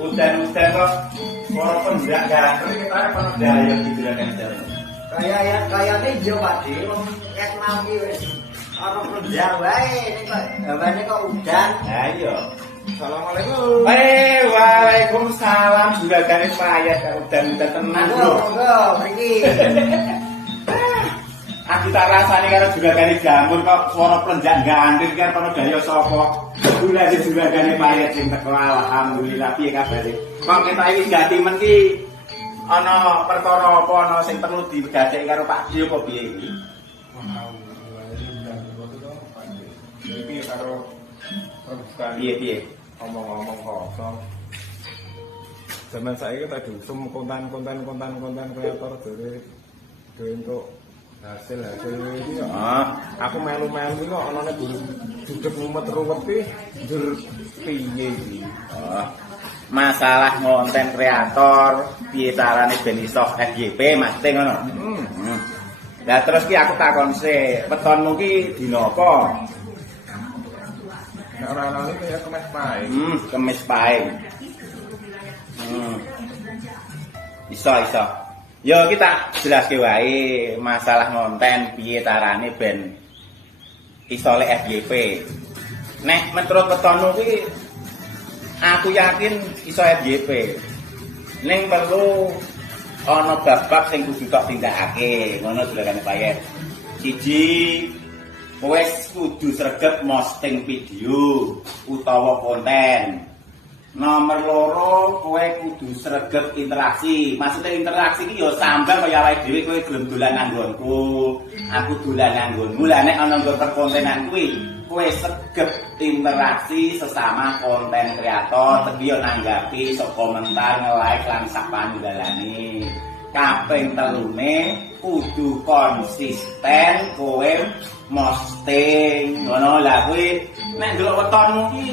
Udan-udan kok para pendak ganteng kita ana daya digerakan jalan. Kayane yo Pak Di, wong ket mami wis ana pendak wae nek kok hawane kok udan. Ha iya. Assalamualaikum. Waalaikumsalam juragane payah karo udan-udan tenan lho. Monggo mriki. Aku tak rasane karo juragane jamur kok swara plenjak gandeng kan kono daya sapa. Gula juragane payah sing teko alhamdulillah piye kabare. Kok kita iki ganti men ki ana perkara apa ana sing perlu digadhek karo Pak Di apa piye iki? Iki karo perbukaan Piye-piye? omong-omong kosong. Zaman saiki tak diusum konten kreator dari untuk hasil iki. Aku melu-melu kok anane duduk mumet ruwet njur piye iki. Masalah konten kreator piye carane ben iso FYP Mas Ting ngono. Lah terus ki aku takon sik, wetonmu ki dina apa? Nek ora ana iki ya kemes pae. Kemis pae. Iso. Yo kita jelaske wae masalah konten piye carane ben iso le FYP. Nek menurut wetonmu ki aku yakin iso FYP. Ning perlu ana bab-bab sing kudu tok tindakake, ngono juragane payet. Siji, kowe kudu sregep posting video utawa konten. Nomor loro, kowe kudu sregep interaksi. Maksudnya interaksi iki ya sambang kaya awake dhewe kowe gelem dolan nganggonku, aku dolan nganggonmu. Lah nek ana nggon perkontenan kuwi, kowe sregep interaksi sesama konten kreator, tapi yo nanggapi, sok komentar, nge-like lan sak panungggalane. Kaping telune kudu konsisten kowe posting. Ngono lah kowe nek ndelok wetonmu ki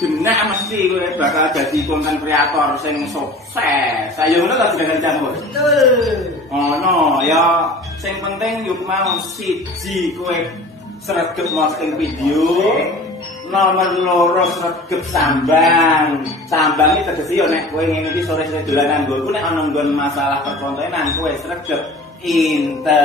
genah mesti kowe bakal dadi konten kreator sing sukses. Saya ngono ta dengan jamur. Betul. Ono ya sing penting yo mau siji kowe sregep posting video. Nomor loro sregep sambang. Sambang iki tegese yo nek kowe ngene iki sore-sore dolanan nggonku nek ana nggon masalah perkontenan kowe sregep interaksi.